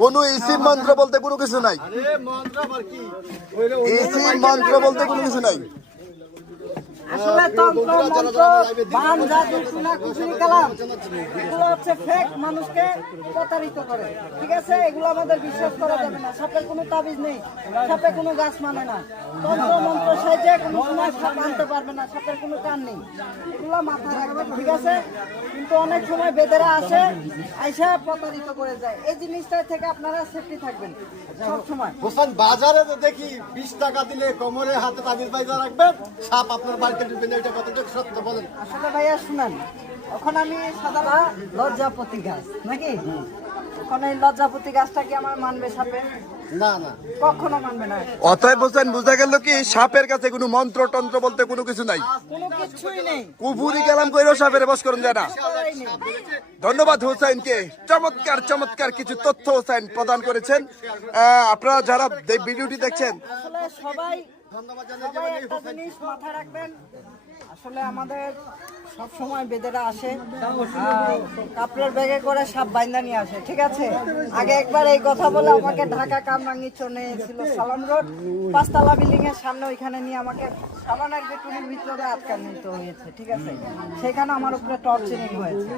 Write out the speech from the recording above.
কোন ইসিম মন্ত্র বলতে কোনো কিছু নাই। ইসিম মন্ত্র বলতে কোনো কিছু নাই। আসলে তন্ত্র মন্ত্র বান জাদু টুনা কুচুরি কালাম এগুলো হচ্ছে ফেক, মানুষকে প্রতারিত করে। ঠিক আছে, এগুলো আমাদের বিশ্বাস করা যাবে না। সাপের কোনো তাবিজ নেই, সাপে কোনো গাছ মানে না। তন্ত্র মন্ত্র সাইজে কোনো সময় সাপ আনতে পারবে না, সাপের কোনো কান নেই। এগুলো মাথায় রাখবেন, ঠিক আছে? কিন্তু অনেক সময় বেদেরা আসে, আইসা প্রতারিত করে যায়। এই জিনিসটা থেকে আপনারা সেফটি থাকবেন সব সময়। হোসেন, বাজারে তো দেখি 20 টাকা দিলে কোমরে হাতে তাবিজ বাইজা রাখবেন, সাপ আপনার বাড়িতে ঢুকবে না। এটা কতটুকু সত্য বলেন? আসলে ভাইয়া শুনেন, ওখানে আমি সাদা লজ্জাপতি গাছ নাকি, ওখানে এই লজ্জাপতি গাছটা কি আমার মানবে সাপে? না না, কখনো মানবে না। অতএব হোসেন বোঝা গেল কি সাপের কাছে কোনো মন্ত্র তন্ত্র বলতে কোনো কিছু নাই। কোনো কিছুই নেই। কুফুরি কালাম কইরো সাপের বশ করুন যায় না। করাই নেই। ধন্যবাদ হোসেনকে, চমৎকার চমৎকার কিছু তথ্য হোসেন প্রদান করেছেন। আপনারা যারা ভিডিওটি দেখছেন আসলে সবাই একটা জিনিস মাথায় রাখবেন, আসলে আমাদের সব সময় বেদেরা আসে কাপড়ের ব্যাগে করে সাপ বাইন্দা নিয়ে আসে। ঠিক আছে, আগে একবার এই কথা বলে আমাকে ঢাকা কামরাঙ্গি চলে ছিল সালাম রোড 5 তলা বিল্ডিং এর সামনে, ওইখানে নিয়ে আমাকে সাবান এক বেটুনের ভিতরে আটকা নিতে হয়েছে। ঠিক আছে, সেখানে আমার উপরে টর্চারিং হয়েছে।